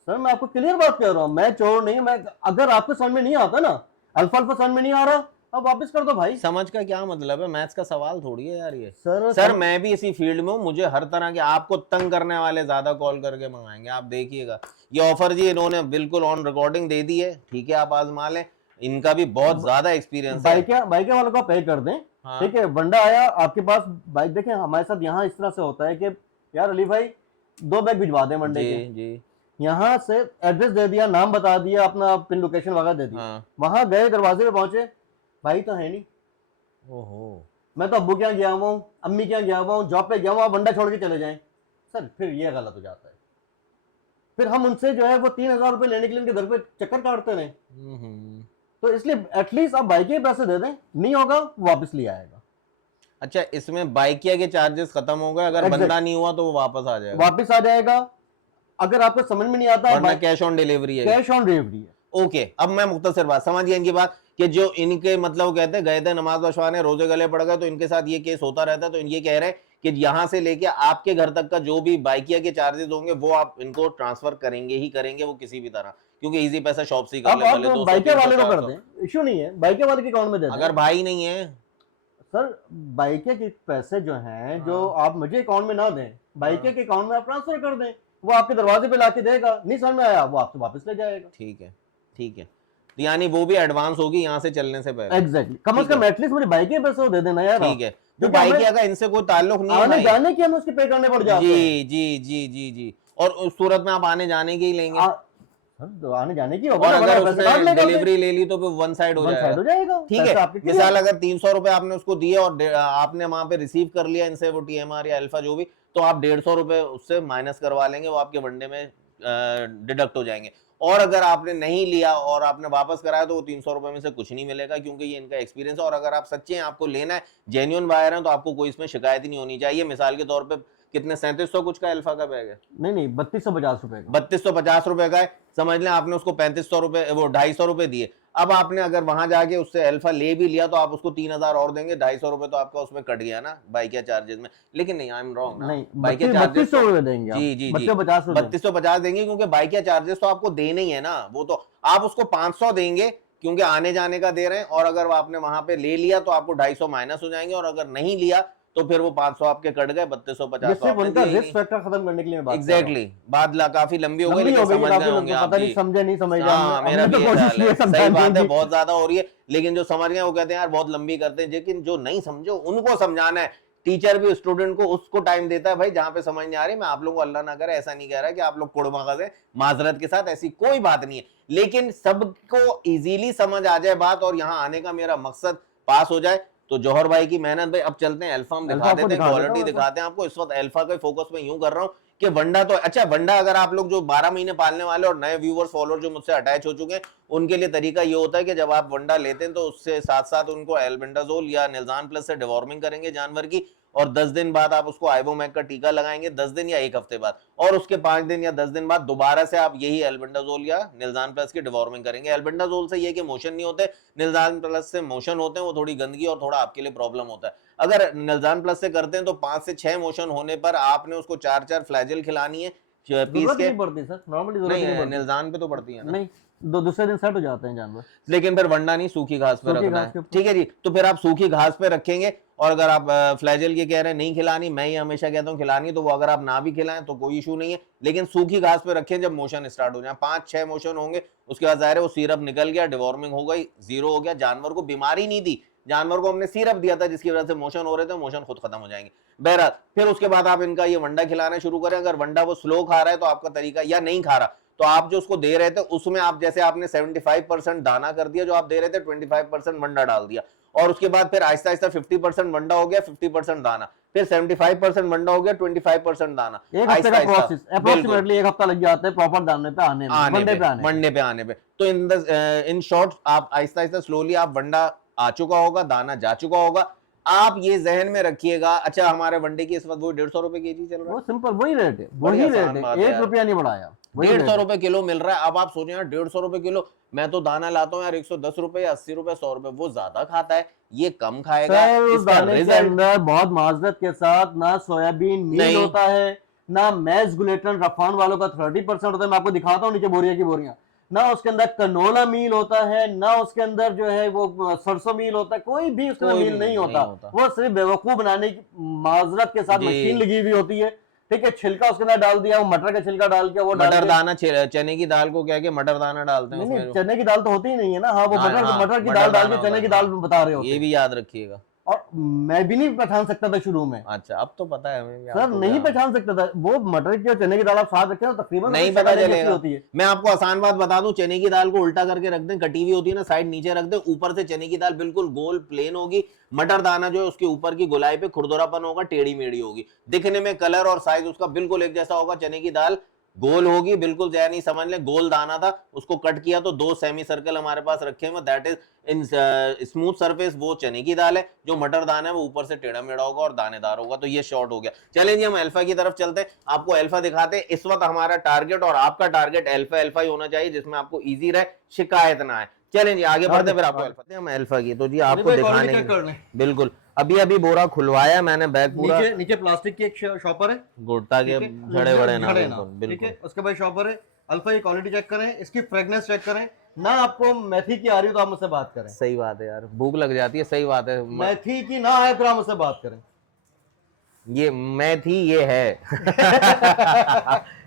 सर मैं आपको क्लियर बात कर रहा हूं, मैं चोर नहीं, मैं अगर आपको समझ में नहीं आता ना, अल्फा अल्फा समझ में नहीं आ रहा, अब वापस कर दो भाई। समझ का क्या मतलब है, मैथ्स का सवाल थोड़ी है यार ये। सर मैं भी इसी फील्ड में हूँ, मुझे हर तरह के आपको तंग करने वाले ज्यादा कॉल करके मंगाएंगे, आप देखिएगा। ये ऑफर जी इन्होंने बिल्कुल ऑन रिकॉर्डिंग दे दी है, ठीक है आप आजमा लें, इनका भी बहुत ज्यादा एक्सपीरियंस है। बाइक वालों का पे कर दें, हाँ। ठीक है। वंडा आया आपके पास बाइक, देखें हमारे साथ यहाँ इस तरह से होता है कि यार अली भाई 2 बैग भिजवा दें वनडे के, जी यहाँ से एड्रेस दे दिया, नाम बता दिया, अपना पिन लोकेशन वगैरह दे दिया, हाँ। वहां गए, दरवाजे पे पहुंचे, भाई तो है नहीं, ओहो, मैं तो अब्बू के यहाँ गया हुआ हूँ, अम्मी के यहाँ गया हुआ हूँ, जॉब पे गया हुआ, आप वंडा छोड़ के चले जाएं, सर फिर ये गलत हो जाता है। फिर हम उनसे जो है वो 3,000 रुपए लेने के लिए उनके घर पे चक्कर काटते रहे। तो इसलिए एटलीस्ट आप बाइक के पैसे दे दें, नहीं होगा वापस ले आएगा। अच्छा, इसमें बाइकिया के चार्जेस खत्म हो गए, अगर Exact. बंदा नहीं हुआ तो वो वापस आ जाएगा, वापस आ जाएगा। अगर आपको समझ में नहीं आता वरना है, कैश ऑन डिलीवरी है। कैश ऑन डिलीवरी है। ओके, अब मैं मुख्तसर बात समझ गया इनकी बात, कि जो इनके मतलब वो कहते हैं गए थे नमाज बशवाने, रोजे गले पड़ गए, तो इनके साथ ये केस होता रहता है। तो ये कह रहे हैं कि यहाँ से लेके आपके घर तक का जो भी बाइकिया के चार्जेस होंगे वो आप इनको ट्रांसफर करेंगे ही करेंगे, वो किसी भी तरह, क्योंकि इजी पैसा शॉप से ही कर आप ले, भले 200, बाइके वाले को 300, कर दें, इशू नहीं है, बाइके वाले के अकाउंट में दे दें। अगर भाई नहीं है सर बाइके के पैसे जो हैं, जो आप मुझे अकाउंट में ना दें, बाइके के अकाउंट में आप ट्रांसफर कर दें, वो आपके दरवाजे पे लाके देगा, नहीं समझ में आया वो आपसे वापस ले जाएगा। ठीक है, ठीक है, तो यानी वो भी एडवांस होगी यहाँ से चलने से पहले। एग्जैक्टली, कम से कम एटलीस्ट मुझे बाइक के पैसे दे देना यार। ठीक है, जो बाइकिया का इनसे कोई ताल्लुक नहीं है आने भाई। जाने की हमें उसके पे करने पड़ जाते हैं। जी जी जी जी जी, और उस सूरत में आप आने जाने के ही लेंगे, सर तो आने जाने की होगा और ना, अगर बड़ा पैसे काट उसने लेगा, डिलीवरी ले ली तो फिर वन साइड हो वन साइड जाएगा। हो जाएगा। ठीक पैसे है, आपके क्लियर। मिसाल अगर 300 रुपए आपने उसको दिए और आपने वहां पे रिसीव कर लिया इनसे वो TMR या अल्फा जो भी, तो आप 150 रुपए उससे माइनस करवा लेंगे, वो आपके वनडे में डिडक्ट हो जाएंगे। और अगर आपने नहीं लिया और आपने वापस कराया तो वो 300 रुपए में से कुछ नहीं मिलेगा, क्योंकि ये इनका एक्सपीरियंस है। और अगर आप सच्चे हैं, आपको लेना है, जेन्युइन बायर हैं, तो आपको कोई इसमें शिकायत ही नहीं होनी चाहिए। मिसाल के तौर पे कितने 3700 कुछ का अल्फा का बैग है? नहीं 3250 रुपए का। 3250 रुपए का है, समझ लें आपने उसको 3500 रुपए, वो 250 रुपए दिए। अब आपने अगर वहां जाके उससे अल्फा ले भी लिया तो आप उसको 3000 और देंगे, 250 रुपए तो आपका उसमें कट गया ना बाइकिया चार्जेस में। लेकिन नहीं, आई एम रॉन्ग, नहीं, बाइकिया चार्जेस 3200 रुपए देंगे। जी जी जी 3250 देंगे, क्योंकि बाइकिया चार्जेस तो आपको देने ही है ना, वो तो आप उसको 500 देंगे क्योंकि आने जाने का दे रहे हैं। और अगर आपने वहां पे ले लिया तो आपको 250 माइनस हो जाएंगे, और अगर नहीं लिया तो फिर वो 500 आपके कट गए, 3250 उनका रिस्क फैक्टर खत्म करने के लिए बात एग्जैक्टली। बात काफी लंबी हो गई, लंबी लेकिन हो गई, समझ गए होंगे आप पता नहीं भी। समझे नहीं समझे। हाँ, मेरा हमने भी तो ये कोशिश ख्याल की है है, सही समझाने बात है, की। बहुत ज्यादा हो रही है। लेकिन जो समझ गए वो कहते हैं यार बहुत लंबी करते हैं, लेकिन जो नहीं समझो उनको समझाना है। टीचर भी स्टूडेंट को उसको टाइम देता है भाई जहां पे समझ नहीं आ रही। मैं आप लोगों को अल्लाह ना करे ऐसा नहीं कह रहा कि आप लोग कुड़मगज है, माजरत के साथ, ऐसी कोई बात नहीं है। लेकिन सबको इजीली समझ आ जाए बात, और यहाँ आने का मेरा मकसद पास हो जाए। तो जौहर भाई की मेहनत भाई, अब चलते हैं अल्फा, हम दिखा देते हैं, क्वालिटी दिखाते हैं आपको। इस वक्त अल्फा का फोकस मैं यूं कर रहा हूं कि वंडा तो अच्छा, वंडा अगर आप लोग जो 12 महीने पालने वाले और नए व्यूवर्स फॉलोअर जो मुझसे अटैच हो चुके हैं, उनके लिए तरीका ये होता है कि जब आप वंडा लेते हैं तो उससे साथ साथ उनको एल्बेंडाजोल या निल्जान प्लस से डिवॉर्मिंग करेंगे जानवर की, और 10 दिन बाद आप उसको आइवोमैक का टीका लगाएंगे, 10 दिन या 1 हफ्ते बाद, और उसके 5 दिन या 10 दिन बाद दोबारा से आप यही एल्बेंडाजोल या निल्जान प्लस की डिवॉर्मिंग करेंगे। एल्बेंडाजोल से ये कि मोशन नहीं होते, निल्जान प्लस से मोशन होते हैं, वो थोड़ी गंदगी और थोड़ा आपके लिए प्रॉब्लम होता है। अगर निल्जान प्लस से करते हैं तो 5 से 6 मोशन होने पर आपने उसको 4-4 फ्लैजेल खिलानी है पीस के। नहीं पड़ती सर, नॉर्मली जरूरत नहीं पड़ती। निल्जान पे तो पड़ती है ना? नहीं, दूसरे दिन सेट हो जाते हैं जानवर। लेकिन फिर वंडा नहीं, सूखी घास पे रखना है। ठीक है जी, तो फिर आप सूखी घास पे रखेंगे। और अगर आप फ्लैजेल के कह रहे हैं नहीं खिलानी, मैं ही हमेशा कहता हूँ खिलानी, तो वो अगर आप ना भी खिलाएं तो कोई इशू नहीं है, लेकिन सूखी घास पे रखें जब मोशन स्टार्ट हो जाए। 5-6 मोशन होंगे, उसके बाद जाहिर है वो सिरप निकल गया, डिवॉर्मिंग हो गई, जीरो हो गया, जानवर को बीमारी नहीं दी, जानवर को हमने सिरप दिया था जिसकी वजह से मोशन हो रहे थे, मोशन खुद खत्म हो जाएंगे। बहरहाल फिर उसके बाद आप इनका ये वंडा खिलाना शुरू करें। अगर वंडा वो स्लो खा रहा है तो आपका तरीका, या नहीं खा रहा तो आप जो उसको दे रहे थे उसमें आप जैसे आपने 75% दाना कर दिया जो आप दे रहे थे, 25% वंडा डाल दिया, और उसके बाद फिर आहिस्ता आहिस्ता 50% वंडा हो गया, 50% दाना, फिर 75% वंडा हो गया, 25% दाना। एक हफ्ते का प्रोसेस, अप्रोक्सीमेटली 1 हफ्ता लग जाता है प्रॉपर दाने पे आने में, वनडे पे आने पे। तो इन शॉर्ट आप आहिस्ता आहिस्ता स्लोली आप वंडा आ चुका होगा, दाना जा चुका होगा। आप ये जहन में रखिएगा। अच्छा, हमारे वनडे की इस वक्त वो 150 रुपए केजी चल रहा है, वो सिंपल वही रेट है, वही रेट है, 1 रुपया नहीं बढ़ाया, 150 रुपए किलो मिल रहा है। अब आप सोचें यार 150 रुपए किलो, मैं तो दाना लाता हूँ यार 110 रुपए या 80 रुपए, 100 रुपए, वो ज्यादा खाता है, ये कम खाएगा। इसका रिजल्ट अंदर बहुत माजरत के साथ ना सोयाबीन मील होता है, ना मैज ग्लूटेन रफान वालों का 30% होता है। मैं आपको दिखाता हूँ नीचे बोरिया की बोरियां, ना उसके अंदर कनोला मील होता है, ना उसके अंदर जो है वो सरसों मील होता है, कोई भी उसके अंदर मील नहीं होता। वो सिर्फ बेवकूफ बनाने की माजरत के साथ मशीन लगी हुई होती है। ठीक है, छिलका उसके अंदर डाल दिया, वो मटर का छिलका डाल के, वो मटर दाना, चने की दाल को क्या मटर दाना डालते हैं, चने की दाल तो होती ही नहीं है ना। हाँ, वो मटर की दाल डाल के चने की दाल बता रहे हो, ये भी याद रखिएगा। और मैं भी नहीं पहचान सकता था शुरू में। अच्छा, अब तो पता है हमें सर, नहीं पहचान सकता था। वो मटर की और चने की दाल आप साथ रखें तो तकरीबन नहीं शक्ल पता एक जैसी चलेगा। होती है। मैं आपको आसान बात बता दूं, चने की दाल को उल्टा करके रख दें, कटी हुई होती है ना, साइड नीचे रख दें, ऊपर से चने की दाल बिल्कुल गोल प्लेन होगी, मटर दाना जो है उसके ऊपर की गोलाई पे खुरदुरापन होगा, टेढ़ी मेढ़ी होगी, दिखने में कलर और साइज उसका बिल्कुल एक जैसा होगा। चने की दाल गोल होगी, बिल्कुल जया नहीं समझ ले, गोल दाना था, उसको कट किया तो 2 सेमी सर्कल हमारे पास रखे हुए, that is in smooth surface, वो चने की दाल है। जो मटर दाना है वो ऊपर से टेढ़ा मेढ़ा होगा और दानेदार होगा। तो ये शॉर्ट हो गया। चलें जी, हम अल्फा की तरफ चलते हैं, आपको अल्फा दिखाते हैं। इस वक्त हमारा टारगेट और आपका टारगेट अल्फा अल्फा ही होना चाहिए, जिसमें आपको इजी रहे, शिकायत ना आए। चलें जी आगे बढ़ते, फिर आपको अल्फा हम अल्फा की। तो जी आपको दिखाने बिल्कुल अभी अभी बोरा खुलवाया मैंने, बैग पूरा, नीचे प्लास्टिक की एक शॉपर है, गुड़ता के झड़े बड़े ना, ठीक है। उसके बाद शॉपर है अल्फा की, क्वालिटी चेक करें, इसकी फ्रेगनेंस चेक करें ना। आपको मेथी की आ रही हो तो आप मुझसे बात करें। सही बात है यार, भूख लग जाती है, सही बात है। मेथी की ना है फिर आप मुझसे बात करें। ये मेथी ये है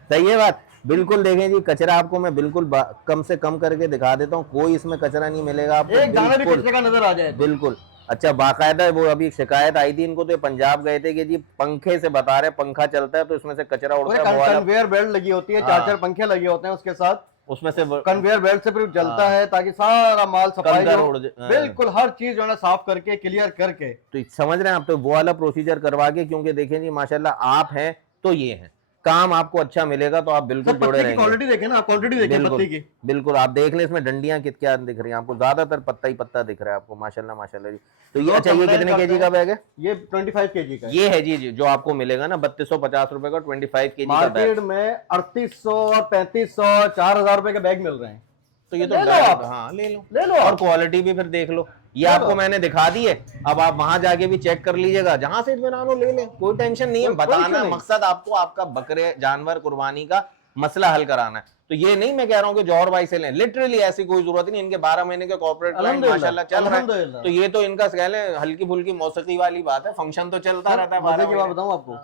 सही है बात, बिल्कुल। देखें जी, कचरा आपको मैं बिल्कुल कम से कम करके दिखा देता हूँ, कोई इसमें कचरा नहीं मिलेगा आपको, एक दाना भी कचरे का नजर आ जाए बिल्कुल। अच्छा, बाकायदा वो अभी शिकायत आई थी इनको, तो पंजाब गए थे कि जी पंखे से बता रहे, पंखा चलता है तो इसमें से कचरा उड़ता है, कन्वेयर बेल्ट लगी होती है, 4-4 पंखे लगे होते हैं उसके साथ, उसमें से कन्वेयर बेल्ट से फिर जलता है ताकि सारा माल सफाई बिल्कुल हर चीज जो है ना साफ करके क्लियर करके। तो समझ रहे हैं आप, तो वो वाला प्रोसीजर करवा के, क्योंकि देखें जी माशाल्लाह आप हैं तो ये है, काम आपको अच्छा मिलेगा तो आप बिल्कुल जुड़े रहेंगे। क्वालिटी देखें ना, क्वालिटी देखें पत्ती की, बिल्कुल आप देख लें, इसमें डंडियां क्या दिख रही हैं आपको, ज्यादातर पत्ता ही पत्ता दिख रहा है आपको, माशाल्लाह माशाल्लाह जी। तो ये अच्छा, ये कितने केजी का बैग है? ये 25 केजी का ये है जी, जी जो आपको मिलेगा ना 3250 रुपए का 25 केजी का बैग। मार्केट में 3800 और 3500 4000 रुपए के बैग मिल रहे हैं। तो ये तो ले लो आप, हाँ ले लो, ले लो, और क्वालिटी भी फिर देख लो। ये आपको मैंने दिखा दी है, अब आप वहां जाके भी चेक कर लीजिएगा, जहां से इत्मीनान हो ले लें, कोई टेंशन नहीं है। बताना मकसद आपको आपका बकरे जानवर कुर्बानी का मसला हल कराना है। तो ये नहीं मैं कह रहा हूँ कि जौहर भाई से लें, लिटरली ऐसी कोई जरूरत नहीं, इनके 12 महीने के कॉर्पोरेट क्लाइंट माशाल्लाह चल रहा है। तो ये तो इनका कह लें हल्की फुल्की मौसीकी वाली बात है, फंक्शन तो चलता रहता है। मजे की बात बताऊं आपको,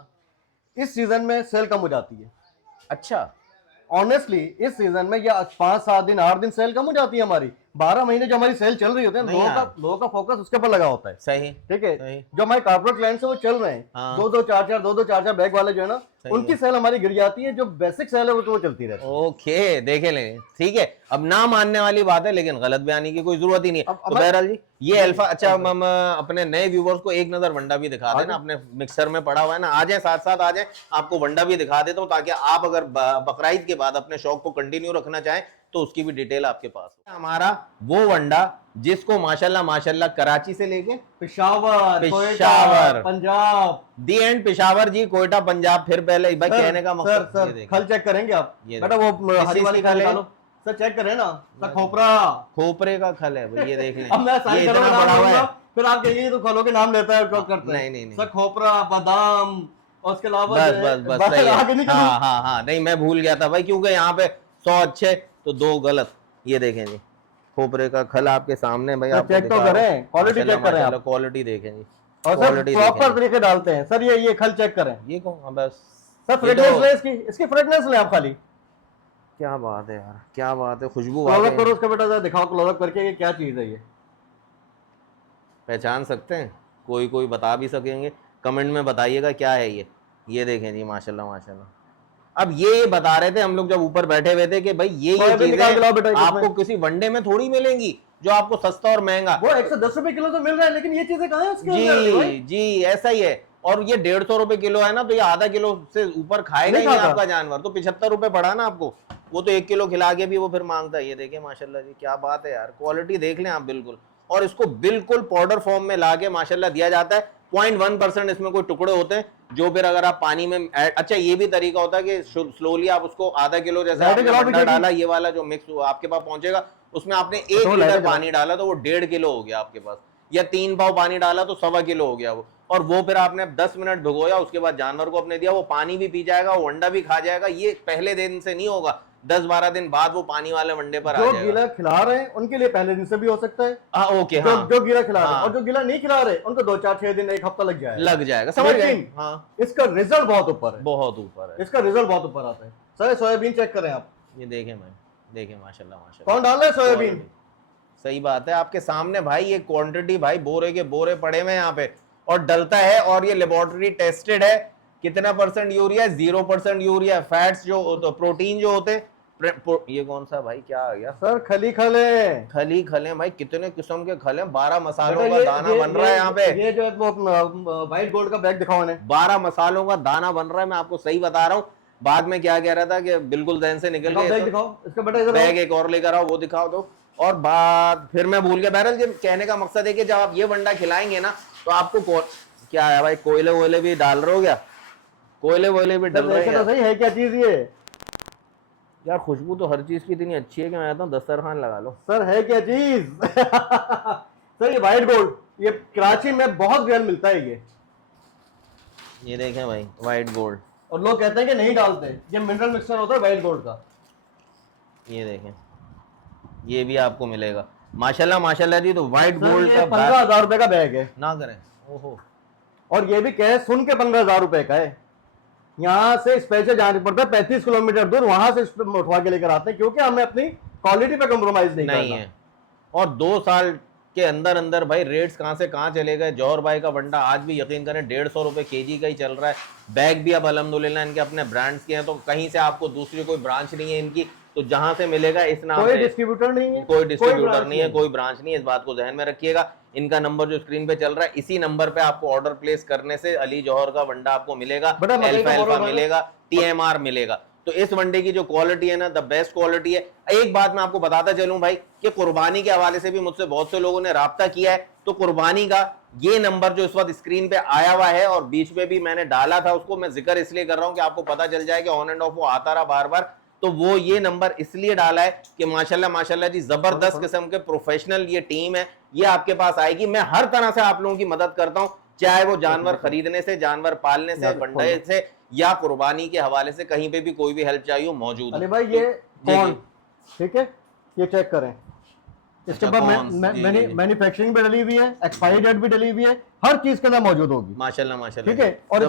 इस सीजन में सेल कम हो जाती है। अच्छा, ऑनेस्टली इस सीजन में या 5-7 दिन 8 दिन सेल कम हो जाती है हमारी। 12 महीने जो हमारी सेल चल रही होती है, लोगों का फोकस उसके पर लगा होता है। सही, ठीक है। जो हमारे कॉर्पोरेट क्लाइंट्स है वो चल रहे हैं, 2-4 बैग वाले जो है ना, उनकी सेल हमारी गिर जाती है। जो बेसिक सेल है वो चलती रहती है। ओके, देखे लें, ठीक है। अब ना मानने वाली बात है, लेकिन गलत बयानी की कोई जरूरत ही नहीं है। तो बहरहाल जी ये अल्फा, अच्छा हम अपने नए व्यूवर्स को एक नजर वंडा भी दिखा देना, अपने मिक्सर में पड़ा हुआ है ना, आ जाए साथ साथ आ जाए, आपको वंडा भी दिखा देता हूँ, ताकि आप अगर बकराईद के बाद अपने शौक को कंटिन्यू रखना चाहें तो उसकी भी डिटेल आपके पास हो। हमारा वो वंडा जिसको माशाल्लाह माशाल्लाह कराची से लेके पेशावर, पंजाब, दी एंड पेशावर जी, कोयटा, पंजाब। फिर पहले भाई कहने का मकसद, सर खल चेक करेंगे आप बेटा, वो हरी वाली खल निकालो सर, चेक करें ना सर, खोपरे का खल है भाई, ये देख लें। अब मैं साइन करूंगा, बड़ा हुआ है, फिर आप कहेंगे तो खलों के नाम लेता है, क्या करता है? नहीं सर खोपरा, बादाम, और उसके अलावा बस सही है। हाँ नहीं मैं भूल गया था भाई, क्योंकि यहाँ पे 100 अच्छे तो 2 गलत। ये देखें जी, खोपरे का खल आपके सामने भाई, आप चेक तो करें, क्वालिटी चेक करें आप, क्वालिटी देखें जी, और सर प्रॉपर तरीके डालते हैं सर। ये खल चेक करें, ये कहूँ बस सर, फ्रेगनेंस ले इसकी फ्रेगनेंस ले आप खाली। क्या बात है यार, क्या बात है, खुशबू क्लोजअप करो उसका बेटा, दिखाओ क्लोजअप करके ये क्या चीज है। ये पहचान सकते हैं? कोई बता भी सकेंगे? कमेंट में बताइएगा क्या है ये देखें जी, माशाल्लाह माशाल्लाह। अब ये बता रहे थे हम लोग जब ऊपर बैठे हुए थे कि भाई ये चीजें आपको किसी वनडे में थोड़ी मिलेंगी जो आपको सस्ता और महंगा। वो 110 रुपए किलो तो मिल रहा है, लेकिन ये चीजें कहाँ है उसके अंदर? जी ऐसा ही है। और ये 150 रुपए किलो है ना, तो ये आधा किलो से ऊपर खाएगा नहीं आपका जानवर, तो 75 रुपए पड़ा ना आपको, वो तो 1 किलो खिला के भी वो फिर मांगता है। ये देखें माशाल्लाह जी, क्या बात है यार, क्वालिटी देख लें आप बिल्कुल। और इसको बिल्कुल पाउडर फॉर्म में लाके माशाल्लाह दिया जाता है। 0.1% इसमें कोई टुकड़े होते हैं जो फिर अगर आप पानी में अच्छा ये भी तरीका होता है कि स्लोली आप उसको आधा किलो जैसे आपने डाला, ये वाला जो मिक्स आपके पास पहुंचेगा, उसमें आपने 1 लीटर पानी डाला तो वो 1.5 किलो हो गया आपके पास, या 3 पाव पानी डाला तो 1.25 किलो हो गया वो। और वो फिर आपने 10 मिनट भिगोया, उसके बाद जानवर को अपने दिया, वो पानी भी पी जाएगा, वो अंडा भी खा जाएगा। ये पहले दिन से नहीं होगा, 10-12 दिन बाद वो पानी वाले वनडे पर आ जाएगा। जो गीला खिला रहे हैं उनके लिए पहले दिन से भी हो सकता है। ओके, जो गीला खिला रहे हैं, और जो गीला नहीं खिला रहे उनको 2-4-6 दिन 1 हफ्ता लग जाएगा। समझ गए? इसका रिजल्ट बहुत ऊपर है, बहुत ऊपर है, इसका रिजल्ट बहुत ऊपर आता है। सर सोयाबीन चेक करें आप, ये देखें माशाल्लाह माशाल्लाह। कौन डाल रहा है सोयाबीन? सही बात है, आपके सामने भाई ये क्वांटिटी भाई बोरे के बोरे पड़े हुए हैं यहाँ पे और डलता है, और ये लेबोरेटरी टेस्टेड है। कितना % यूरिया है? 0% यूरिया। फैट्स जो तो प्रोटीन जो होते ये कौन सा भाई क्या आ गया सर? खली खले, खली खले भाई, कितने किस्म के खले, 12 मसालों का दाना बन रहा है यहाँ पे। ये जो है वो व्हाइट गोल्ड का बैग दिखाओ ने, 12 मसालों का दाना बन रहा है, मैं आपको सही बता रहा हूँ। बाद में क्या कह रहा था कि बिल्कुल जहन से निकल बैग गया। दिखाओ इसका बेटा, इधर बैग एक और लेकर आओ, वो दिखाओ दो। और बात फिर मैं भूल गया। बहरहाल ये कहने का मकसद है कि जब आप ये वंडा खिलाएंगे ना तो आपको क्या है भाई, कोयले वोयले भी डाल रहे हो क्या? कोयले वोयले भी डल रहे हैं तो सही है क्या चीज ये? यार खुशबू तो हर चीज की इतनी अच्छी है कि मैं कहता हूँ दस्तरखान लगा लो। सर है क्या चीज? सर ये व्हाइट गोल्ड, ये कराची में बहुत रेयर मिलता है ये देखें भाई व्हाइट गोल्ड, और लोग कहते हैं कि नहीं डालते, ये मिनरल मिक्सचर होता है व्हाइट गोल्ड का। ये देखें, ये भी आपको मिलेगा। माशाल्लाह माशाल्लाह जी। तो व्हाइट गोल्ड का 15,000 रुपए का बैग है ना करें। ओहो, और ये भी कहे सुन के 15,000 रुपए का है। यहाँ से स्पेशल जाना पड़ता है 35 किलोमीटर दूर, वहां से उठवा के लेकर आते हैं, क्योंकि हमें अपनी क्वालिटी पे कॉम्प्रोमाइज नहीं करना है। और 2 साल के अंदर अंदर भाई रेट्स कहाँ से कहाँ चले गए। जौहर भाई का वंडा आज भी यकीन करें 150 रुपए kg का ही चल रहा है। बैग भी अब अल्हम्दुलिल्लाह इनके अपने ब्रांड्स के हैं, तो कहीं से आपको दूसरी कोई ब्रांच नहीं है इनकी, तो जहां से मिलेगा इस नाम कोई से। डिस्ट्रीब्यूटर नहीं है, कोई डिस्ट्रीब्यूटर नहीं है, कोई ब्रांच नहीं है, इस बात को ध्यान में रखिएगा। इनका नंबर जो स्क्रीन पे चल रहा है, इसी नंबर पे आपको ऑर्डर प्लेस करने से अली जौहर का वंडा आपको मिलेगा, अल्फा मिलेगा, TMR मिलेगा। तो इस वनडे की जो क्वालिटी है ना, द बेस्ट क्वालिटी है। एक बात मैं आपको बताता चलूं भाई कि कुर्बानी के हवाले से भी मुझसे बहुत से लोगों ने राब्ता किया है, तो कुर्बानी का ये नंबर जो इस वक्त स्क्रीन पे आया हुआ है और बीच में भी मैंने डाला था, उसको मैं जिक्र इसलिए कर रहा हूं कि आपको पता चल जाए कि ऑन एंड ऑफ वो आता रहा बार बार। तो वो ये नंबर इसलिए डाला है कि माशाल्लाह माशाल्लाह जी जबरदस्त किस्म के प्रोफेशनल ये टीम है, ये आपके पास आएगी। मैं हर तरह से आप लोगों की मदद करता हूं, चाहे वो जानवर खरीदने से, जानवर पालने से, वंडे से, या कुर्बानी के हवाले से, कहीं पे भी कोई भी हेल्प चाहिए हो मौजूद है। अरे भाई ये कौन, ठीक है ये चेक करें, इसके बाद मैन्युफैक्चरिंग भी डली हुई है, एक्सपायरी डेट भी डली हुई है, हर चीज के अंदर मौजूद होगी माशाल्लाह माशाल्लाह। ठीक है। और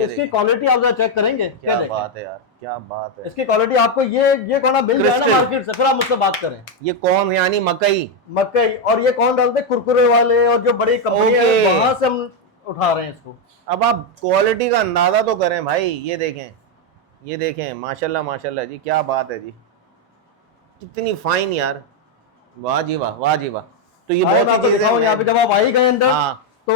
इसकी क्वालिटी आप जरा चेक करेंगे, क्या बात है यार, क्या बात है। इसकी क्वालिटी आपको ये कौन मिल जाए ना मार्केट से, फिर आप मुझसे बात करें। ये कौन यानी मकई, और ये कौन डालते हैं? कुरकुरे वाले और जो बड़ी कंपनी है वहां से हम उठा रहे हैं इसको। अब आप क्वालिटी का अंदाजा तो करें भाई। ये देखें माशाल्लाह माशाल्लाह जी, क्या बात है जी, कितनी फाइन यार, वाह जी वाह, वाह जी वाह। तो ये बहुत ही चीजें यहाँ पे जब आप आई गए अंदर तो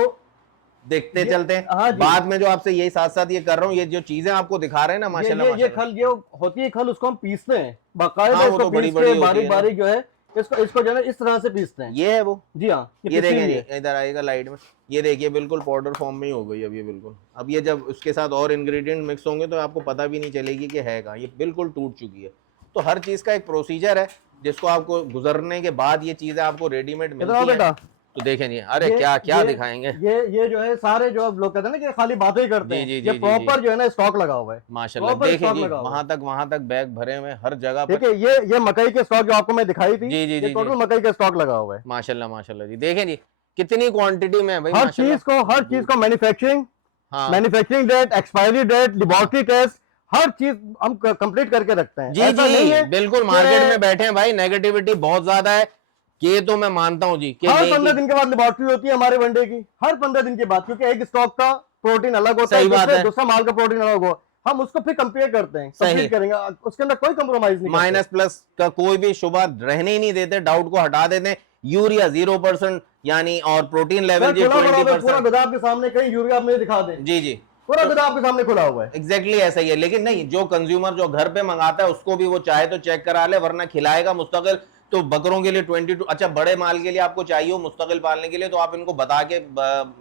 देखते चलते हैं। बाद में जो आपसे यही साथ साथ ये कर रहा हूँ, ये जो चीजें आपको दिखा रहे हैं ना माशाल्लाह, ये खल ये होती है खल, उसको हम पीसते हैं बाकायदा, इसको पीस के बारीक बारीक जो है इसको जो है इस तरह से पीसते हैं। ये है वो, जी हाँ। ये देखें, इधर आएगा लाइट में, ये देखिए बिल्कुल पाउडर फॉर्म में ही हो गई अब ये बिल्कुल। अब ये जब उसके साथ और इंग्रेडिएंट मिक्स होंगे तो आपको पता भी नहीं चलेगी कि है कहाँ, ये बिल्कुल टूट चुकी है। तो हर चीज का एक प्रोसीजर है जिसको आपको गुजरने के बाद ये चीजें आपको रेडीमेड मिलती है। तो देखें जी, अरे क्या दिखाएंगे। ये जो है सारे जो लोग कहते हैं ना कि खाली बातें ही करते हैं, ये प्रॉपर जो है ना स्टॉक लगा हुआ है माशाल्लाह। देखिए जी, वहां तक बैग भरे हुए हर जगह पर। ठीक है, ये मकई के स्टॉक जो आपको मैं दिखाई थी, ये टोटल मकई का स्टॉक लगा हुआ है माशाल्लाह माशाल्लाह जी। देखें जी कितनी क्वांटिटी में है भाई। हर चीज को manufacturing date, expiry date, laboratory test, हर चीज हम कंप्लीट करके रखते हैं। जी जी बिल्कुल। मार्केट में बैठे हैं भाई, नेगेटिविटी बहुत ज्यादा है, ये तो मैं मानता हूँ जी। हर 15 दिन के बाद लेबोरेटरी होती है हमारे वनडे की, हर 15 दिन के बाद, क्योंकि एक स्टॉक का प्रोटीन अलग होता है, दूसरा माल का प्रोटीन अलग हो, हम उसको फिर कंपेयर करते हैं, कंप्लीट करेंगे, उसके अंदर कोई कंप्रोमाइज नहीं, माइनस प्लस का कोई भी शुबा रहने ही नहीं देते, डाउट को हटा देते हैं। यूरिया 0% यानी, और प्रोटीन लेवल जी 20%। पूरा गधा आपके सामने, कहीं यूरिया आप मुझे दिखा दें। जी जी, पूरा गधा आपके सामने खुला हुआ है। एग्जैक्टली ऐसा ही है। लेकिन नहीं, जो कंज्यूमर जो घर पे मंगाता है उसको भी वो चाहे तो चेक करा ले, वरना खिलाएगा मुस्तकिल। तो बकरों के लिए 22, अच्छा बड़े माल के लिए आपको चाहिए हो मुस्तकिल पालने के लिए, तो आप इनको बता के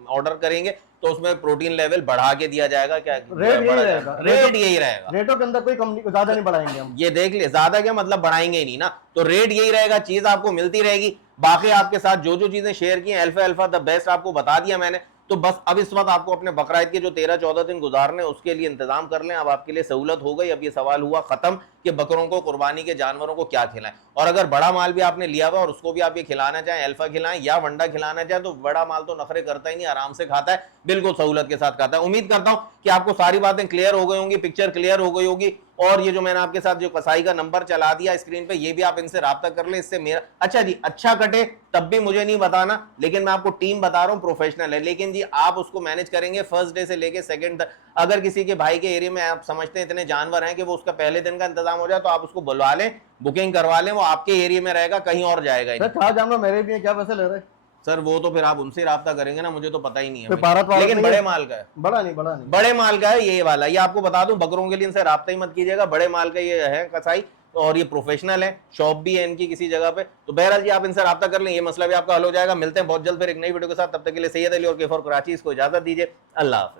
ऑर्डर करेंगे तो उसमें प्रोटीन लेवल बढ़ा के दिया जाएगा। क्या रेट यही रहेगा, रेटों के अंदर कोई कंपनी ज्यादा नहीं बढ़ाएंगे हम। ये देख ले, ज्यादा क्या मतलब बढ़ाएंगे ही नहीं ना, तो रेट यही रहेगा, चीज आपको मिलती रहेगी। बाकी आपके साथ जो चीजें शेयर की, अल्फा द बेस्ट आपको बता दिया मैंने। तो बस अब इस वक्त आपको अपने बकरा ईद के जो 13-14 दिन गुजारने उसके लिए इंतजाम कर लें। अब आपके लिए सहूलत हो गई। अब ये सवाल हुआ खत्म कि बकरों को, कुर्बानी के जानवरों को क्या खिलाएं। और अगर बड़ा माल भी आपने लिया हुआ और उसको भी आप ये खिलाना चाहें, अल्फा खिलाएं या वंडा खिलाना चाहें, तो बड़ा माल तो नखरे करता ही नहीं, आराम से खाता है, बिल्कुल सहूलत के साथ खाता है। उम्मीद करता हूं कि आपको सारी बातें क्लियर हो गई होंगी, पिक्चर क्लियर हो गई होगी। और ये जो मैंने आपके साथ जो कसाई का नंबर चला दिया स्क्रीन पे, ये भी आप इनसे राब्ता कर लें। इससे मेरा अच्छा जी, अच्छा कटे तब भी मुझे नहीं बताना, लेकिन मैं आपको टीम बता रहा हूं, प्रोफेशनल है। लेकिन जी आप उसको मैनेज करेंगे फर्स्ट डे से लेके सेकंड तक। अगर किसी के भाई के एरिया में आप समझते हैं इतने जानवर हैं कि वो उसका पहले दिन का इंतजाम हो जाए, तो आप उसको बुलवा लें, बुकिंग करवा लें, वो आपके एरिया में रहेगा, कहीं और जाएगा ही सर नहीं। कहा जानवर मेरे भी है, क्या पैसे ले रहे हैं? सर वो तो फिर आप उनसे राब्ता करेंगे ना, मुझे तो पता ही नहीं है फिर भाई। भारत वाला लेकिन नहीं बड़े है? माल का है, बड़ा नहीं। बड़े माल का है ये वाला। ये आपको बता दूं, बकरों के लिए इनसे राब्ता ही मत कीजिएगा, बड़े माल का ये है कसाई। और ये प्रोफेशनल है, शॉप भी है इनकी किसी जगह पे। तो बहरहाल जी आप इनसे राब्ता कर लें, ये मसला भी आपका हल हो जाएगा। मिलते हैं बहुत जल्द फिर एक नई वीडियो के साथ, तब तक के लिए सैयद अली और के फॉर कराची, इसको इजाजत दीजिए, अल्लाह हाफिज।